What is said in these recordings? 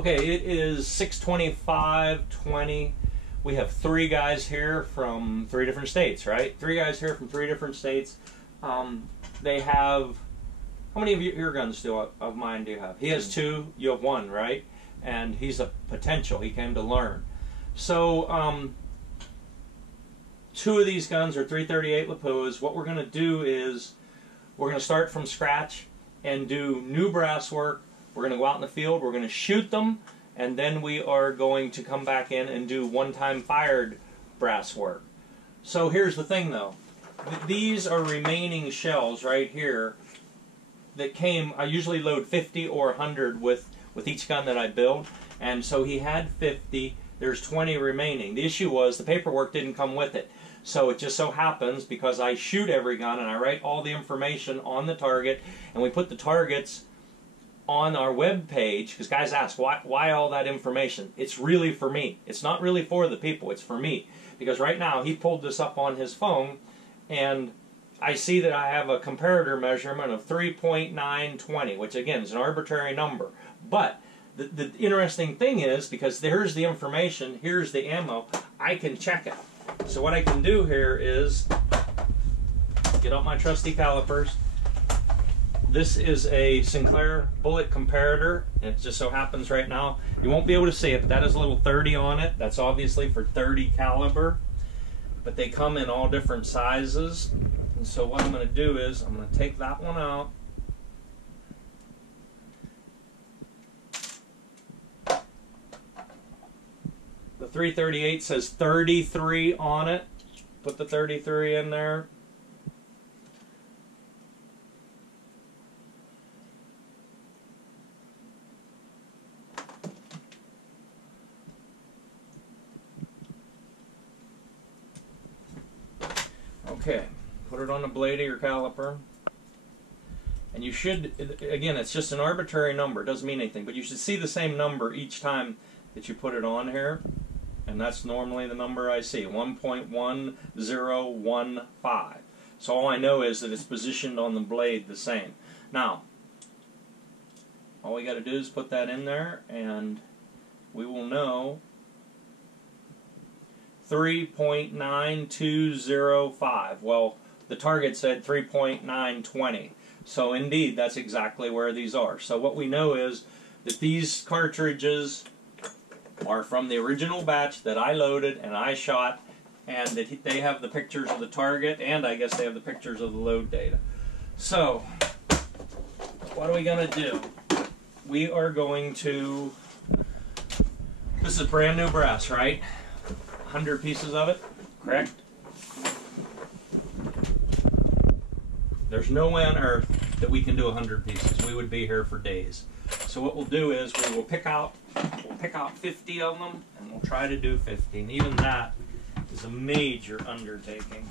Okay, it is 6:25:20. We have 3 guys here from 3 different states, right? 3 guys here from 3 different states. They have, how many of your guns of mine do you have? He has 2, you have 1, right? And he's a potential, he came to learn. So, 2 of these guns are 338 Lapuas. What we're going to do is, we're going to start from scratch and do new brass work. We're going to go out in the field, we're going to shoot them, and then we are going to come back in and do one-time fired brass work. So here's the thing though. These are remaining shells right here that came, I usually load 50 or 100 with each gun that I build, and so he had 50, there's 20 remaining. The issue was the paperwork didn't come with it. So it just so happens, because I shoot every gun and I write all the information on the target, and we put the targets on our web page, because guys ask, why all that information? It's really for me. It's not really for the people, it's for me. Because right now, he pulled this up on his phone, and I see that I have a comparator measurement of 3.920, which again is an arbitrary number. But the interesting thing is, because there's the information, here's the ammo, I can check it. So what I can do here is get out my trusty calipers. This is a Sinclair bullet comparator. It just so happens right now, you won't be able to see it, but that is a little 30 on it. That's obviously for 30 caliber. But they come in all different sizes. And so what I'm going to do is, I'm going to take that one out. The 338 says 33 on it. Put the 33 in there. Okay, put it on the blade of your caliper. And you should, again, it's just an arbitrary number, it doesn't mean anything, but you should see the same number each time that you put it on here. And that's normally the number I see, 1.1015. So all I know is that it's positioned on the blade the same. Now, all we got to do is put that in there, and we will know 3.9205. Well, the target said 3.920. So indeed, that's exactly where these are. So what we know is that these cartridges are from the original batch that I loaded and I shot, and that they have the pictures of the target, and I guess they have the pictures of the load data. So, what are we going to do? We are going to, this is brand new brass, right? 100 pieces of it, correct? There's no way on earth that we can do 100 pieces. We would be here for days. So what we'll do is we will pick out 50 of them, and we'll try to do 50. And even that is a major undertaking.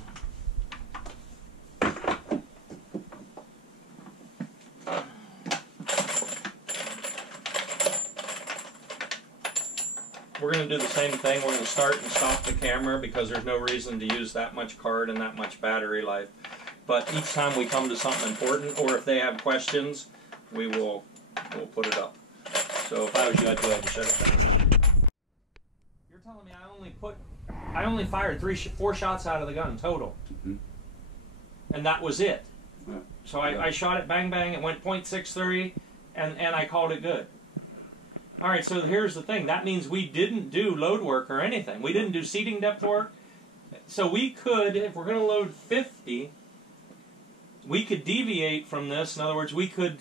We're going to do the same thing. We're going to start and stop the camera because there's no reason to use that much card and that much battery life. But each time we come to something important, or if they have questions, we'll put it up. So if I was you, I'd go ahead and shut it down. You're telling me I only fired 4 shots out of the gun total, and that was it. Yeah. So I shot it, bang bang, it went .63, and I called it good. All right, so here's the thing. That means we didn't do load work or anything. We didn't do seating depth work. So we could, if we're going to load 50, we could deviate from this. In other words, we could,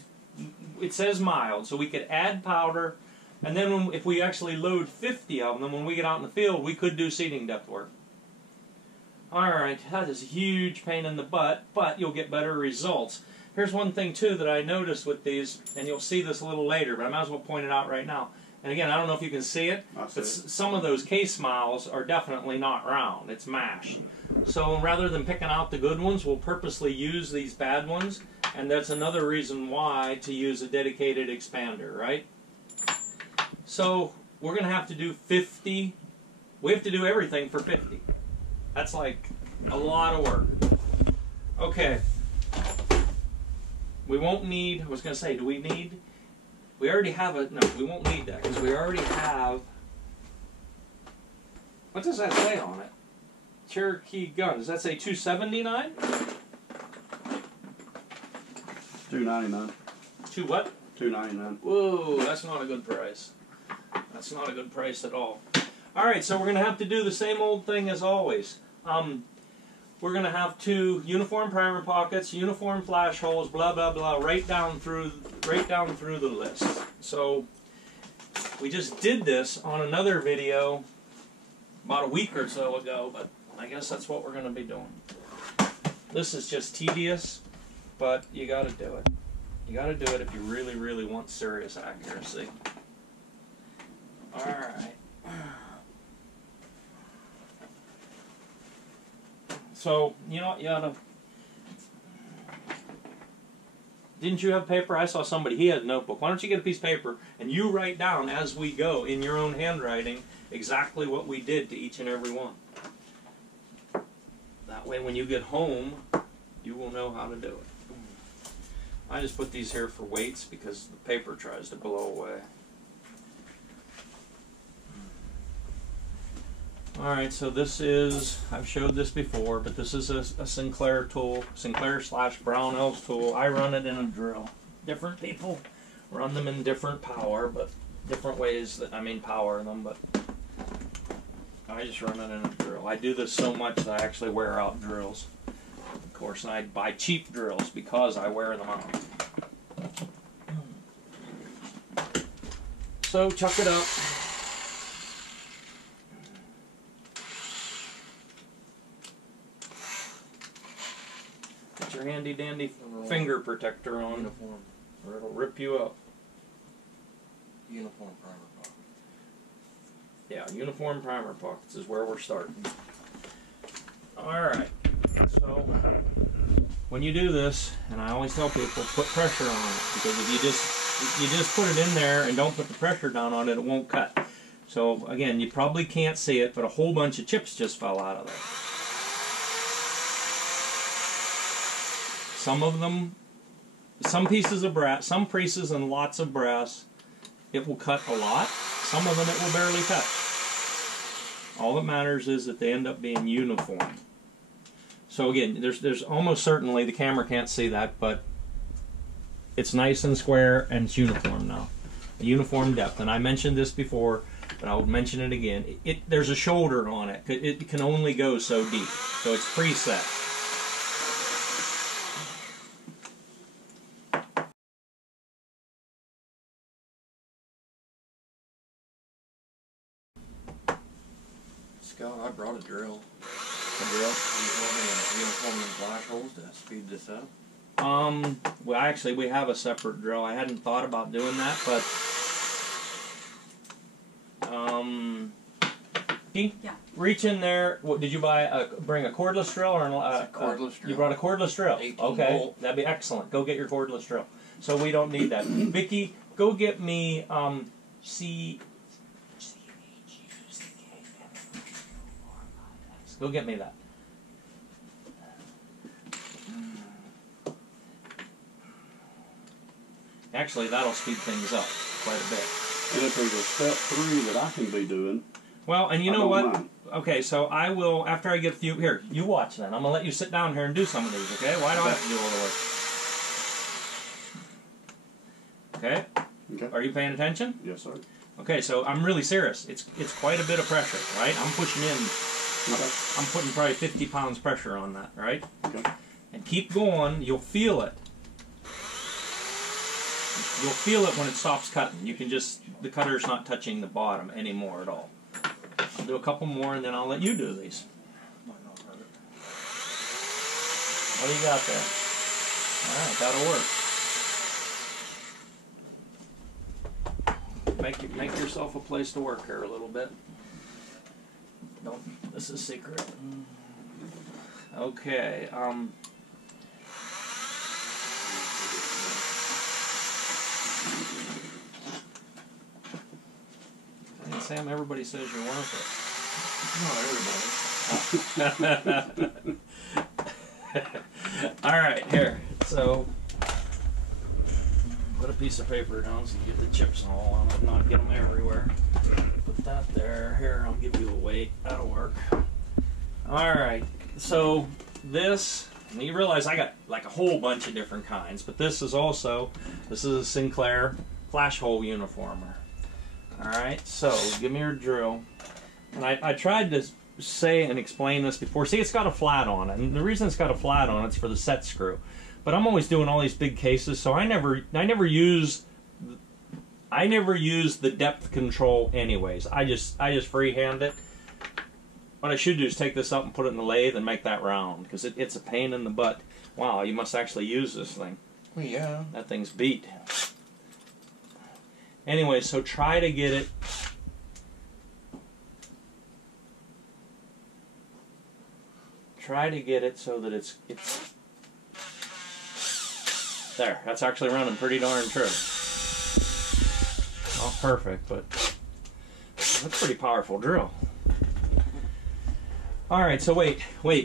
it says mild, so we could add powder, and then if we actually load 50 of them, when we get out in the field, we could do seating depth work. Alright, that is a huge pain in the butt, but you'll get better results. Here's one thing too that I noticed with these, and you'll see this a little later, but I might as well point it out right now. And again, I don't know if you can see it, but some of those case miles are definitely not round. It's mashed. So rather than picking out the good ones, we'll purposely use these bad ones, and that's another reason why to use a dedicated expander, right? So we're going to have to do 50. We have to do everything for 50. That's like a lot of work. Okay. We won't need, I was going to say, do we need We already have a, no, we won't need that because we already have, what does that say on it? Cherokee gun, does that say $279? $2.99. Two what? $2.99. Whoa, that's not a good price. That's not a good price at all. Alright, so we're going to have to do the same old thing as always. We're going to have 2 uniform primer pockets, uniform flash holes, blah blah blah, right down through the list. So we just did this on another video about a week or so ago, but I guess that's what we're going to be doing. This is just tedious, but you got to do it. You got to do it if you really, really want serious accuracy. All right. So, you know what, you ought to... Didn't you have paper? I saw somebody, he had a notebook. Why don't you get a piece of paper and you write down as we go in your own handwriting exactly what we did to each and every one. That way when you get home, you will know how to do it. I just put these here for weights because the paper tries to blow away. Alright, so this is, I've showed this before, but this is a Sinclair tool, Sinclair/Brownells tool. I run it in a drill. Different people run them in different power, but different ways that, I mean power them, but I just run it in a drill. I do this so much that I actually wear out drills. Of course, and I buy cheap drills because I wear them out. So, chuck it up. Put your handy dandy finger protector on, Uniform. or it'll rip you up. Uniform primer pocket. Yeah, uniform primer pockets is where we're starting. Alright, so when you do this, and I always tell people, put pressure on it, because if you just put it in there and don't put the pressure down on it, it won't cut. So again, you probably can't see it, but a whole bunch of chips just fell out of there. Some of them, some pieces of brass, some pieces and lots of brass, it will cut a lot. Some of them it will barely touch. All that matters is that they end up being uniform. So again, there's almost certainly, the camera can't see that, but it's nice and square and it's uniform now. A uniform depth. And I mentioned this before, but I'll mention it again. There's a shoulder on it. It can only go so deep. So it's preset. Scott, I brought a drill. A drill? You want me a uniform and flash holes to speed this up? Well, actually, we have a separate drill. I hadn't thought about doing that, but Yeah. reach in there. What, did you bring a cordless drill or It's a cordless drill. You brought a cordless drill. 18 okay, volt. that'd be excellent. Go get your cordless drill. So we don't need that. Vicky, go get me Go get me that. Actually, that'll speed things up quite a bit. And if there's a step 3 that I can be doing, Well, and you I know don't what? mind. Okay, so I will, after I get a few, here, you watch then. I'm going to let you sit down here and do some of these, okay? Why do I have to do all the work? Okay? okay? Are you paying attention? Yes, sir. Okay, so I'm really serious. It's quite a bit of pressure, right? I'm pushing in, Okay. I'm putting probably 50 pounds pressure on that, right? Okay. And keep going, you'll feel it. You'll feel it when it stops cutting. You can just, the cutter's not touching the bottom anymore at all. I'll do a couple more and then I'll let you do these. Might not hurt. What do you got there? Alright, that'll work. Make yourself a place to work here a little bit. Don't, this is secret. Okay, hey, Sam, everybody says you're worth Not everybody. it. Alright, here. So Put a piece of paper down so you get the chips all on it, not get them everywhere. Put that there. Here, I'll give you a weight. That'll work. All right. So this, and you realize I got like a whole bunch of different kinds, but this is a Sinclair flash hole uniformer. All right. So give me your drill. And I tried to say and explain this before. See, it's got a flat on it, and the reason it's got a flat on it's for the set screw. But I'm always doing all these big cases, so I never use the depth control anyways. I just freehand it. What I should do is take this up and put it in the lathe and make that round, because it's a pain in the butt. Wow, you must actually use this thing. Well, yeah. That thing's beat. Anyway, so try to get it. Try to get it so that it's there. That's actually running pretty darn true. Not perfect, but that's a pretty powerful drill. All right, so wait,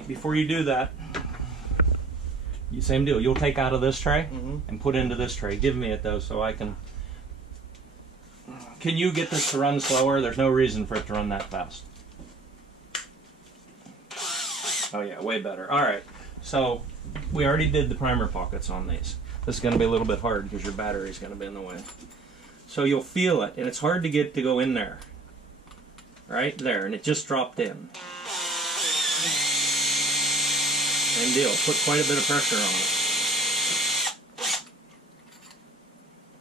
before you do that, same deal. You'll take out of this tray and put into this tray. Give me it though, so I can. Can you get this to run slower? There's no reason for it to run that fast. Oh yeah, way better. All right, so we already did the primer pockets on these. This is going to be a little bit hard because your battery is going to be in the way. So you'll feel it, and it's hard to get to go in there. Right there, and it just dropped in. Same deal. Put quite a bit of pressure on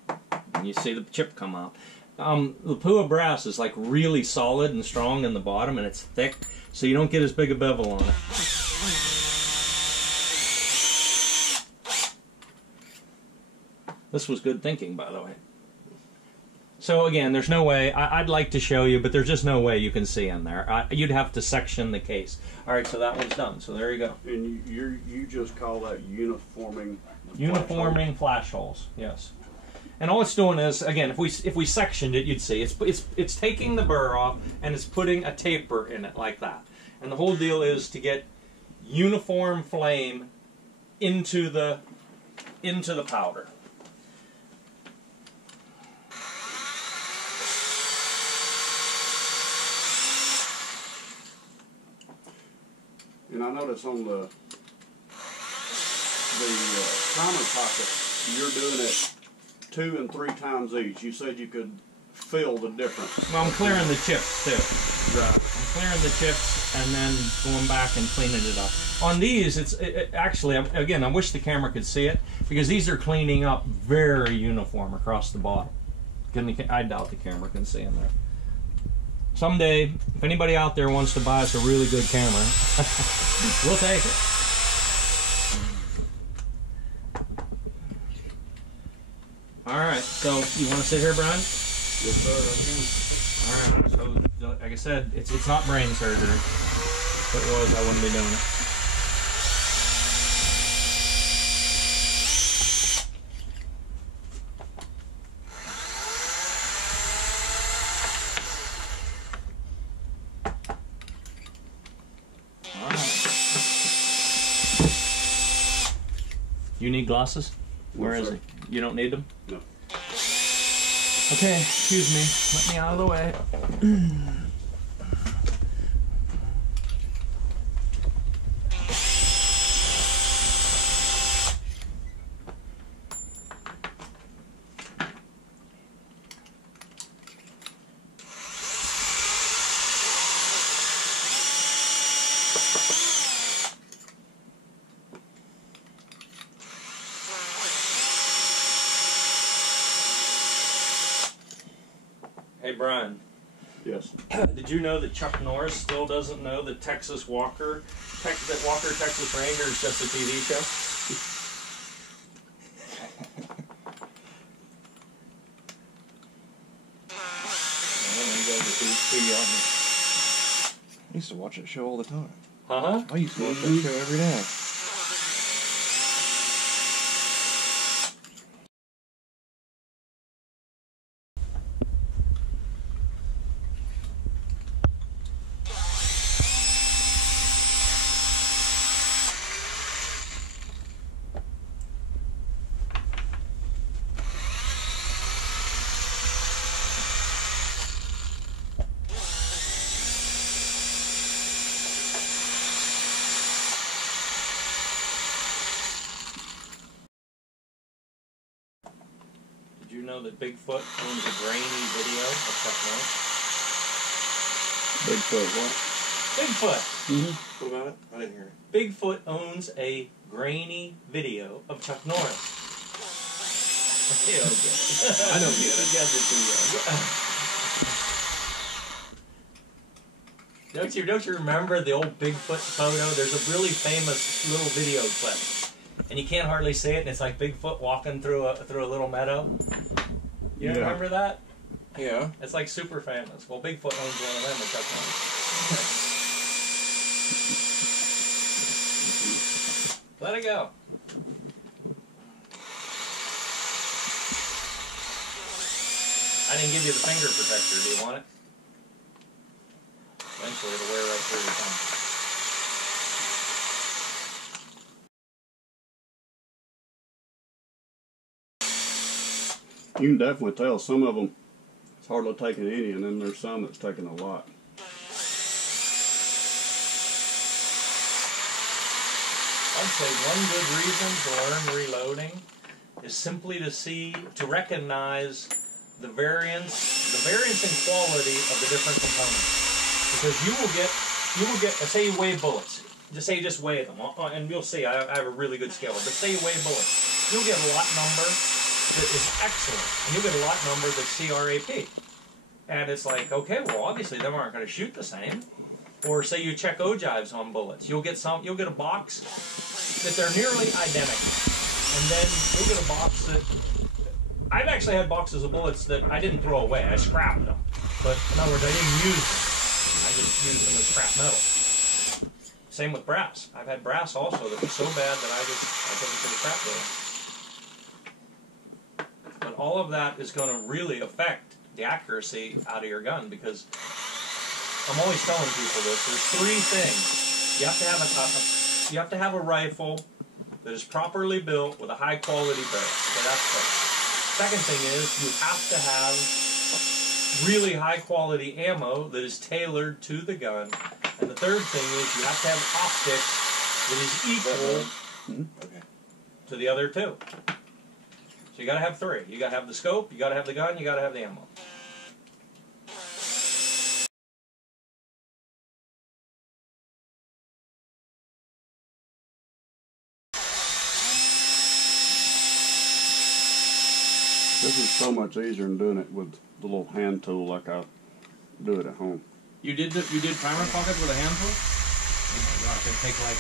it. And you see the chip come out. Lapua brass is like really solid and strong in the bottom, and it's thick, so you don't get as big a bevel on it. This was good thinking, by the way. So again, there's no way, I'd like to show you, but there's just no way you can see in there. You'd have to section the case. All right, so that one's done, so there you go. And you just call that uniforming? Uniforming flash holes, yes. And all it's doing is, again, if we sectioned it, you'd see, it's taking the burr off and it's putting a taper in it like that. And the whole deal is to get uniform flame into the powder. And I notice on the primer pocket, you're doing it 2 and 3 times each. You said you could feel the difference. Well, I'm clearing the chips too. Right. I'm clearing the chips and then going back and cleaning it up. On these, actually, again, I wish the camera could see it, because these are cleaning up very uniform across the bottom. I doubt the camera can see in there. Someday, if anybody out there wants to buy us a really good camera, we'll take it. All right, so you want to sit here, Brian? Yes, sir. All right, so like I said, it's not brain surgery. If it was, I wouldn't be doing it. You need glasses? Where is it? You don't need them? No. Okay, excuse me. Let me out of the way. Hey, Brian. Yes. Did you know that Chuck Norris still doesn't know that Texas Walker, that Walker Texas Ranger is just a TV show? I used to watch that show all the time. Huh? I used to watch that show every day. you know that Bigfoot owns a grainy video of Chuck Norris? Bigfoot what? Bigfoot! What about it? I didn't hear it. Bigfoot owns a grainy video of Chuck Norris. You don't get it. I don't get it. You guys are too young. Don't you remember the old Bigfoot photo? There's a really famous little video clip, and you can't hardly see it, and it's like Bigfoot walking through a little meadow. You Yeah. remember that? Yeah. It's like super famous. Well, Bigfoot owns one of them with Chuck Norris. Let it go. I didn't give you the finger protector. Do you want it? Eventually it'll wear right through your thumb. You can definitely tell some of them it's hardly taking any, and then there's some that's taking a lot. I'd say one good reason to learn reloading is simply to recognize the variance in quality of the different components. Because you will get, say you weigh bullets. Just say you just weigh them, and you'll see I have a really good scale. But say you weigh bullets, you'll get a lot number that is excellent, and you'll get a lot number that's CRAP. And it's like, okay, well, obviously they aren't going to shoot the same. Or say you check ogives on bullets, you'll get a box that they're nearly identical, and then you'll get a box that I've actually had boxes of bullets that I didn't throw away. I scrapped them, but in other words, I didn't use them. I just used them as scrap metal. Same with brass. I've had brass also that was so bad that I took it to the scrap dealer. But all of that is going to really affect the accuracy out of your gun, because I'm always telling people this. There's three things. You have to have a rifle that is properly built with a high quality barrel. Okay, that's first. Second thing is you have to have really high quality ammo that is tailored to the gun. And the third thing is you have to have optics that is equal to the other two. So you got to have three. You got to have the scope, you got to have the gun, you got to have the ammo. This is so much easier than doing it with the little hand tool like I do it at home. You did primer pockets with a hand tool? Oh my gosh, it'd take like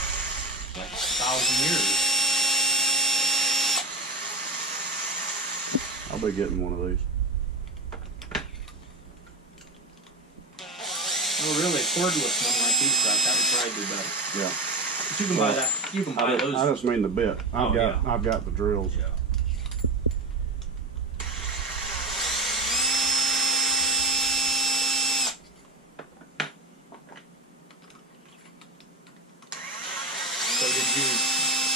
1,000 years. I'll be getting one of these. Oh really, cordless one like these guys, that would probably do better. Yeah. But you can buy that. You can buy those. I just mean the bit. I've got the drills. Yeah.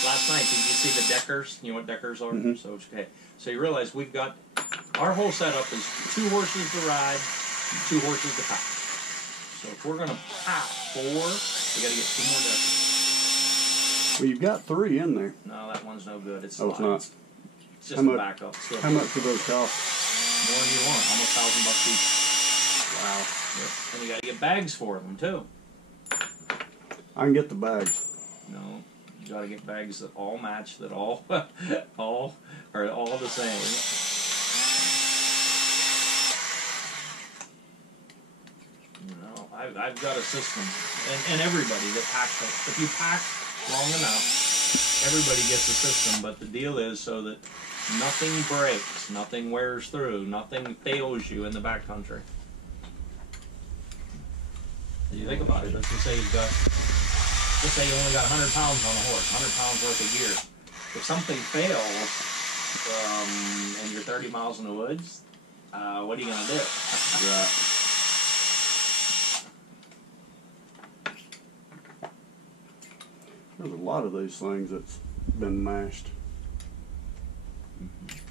Last night, did you see the deckers? You know what deckers are? Mm-hmm. So okay. So you realize we've got our whole setup is 2 horses to ride, 2 horses to pack. So if we're gonna pack 4, we got to get 2 more deckers. Well, you've got 3 in there. No, that one's no good. It's Oh, it's not. It's just a backup. How much do those cost? More than you want. Almost $1,000 each. Wow. Yep. And you got to get bags for them too. I can get the bags. No. You got to get bags that all match, that all are all the same. You know, I've got a system, and everybody that packs it. If you pack long enough, everybody gets a system. But the deal is so that nothing breaks, nothing wears through, nothing fails you in the backcountry. You think about it. Let's just say you've got. Let's say you only got 100 pounds on a horse, 100 pounds worth of gear. If something fails and you're 30 miles in the woods, what are you going to do? Right. There's a lot of these things that's been mashed. Mm-hmm.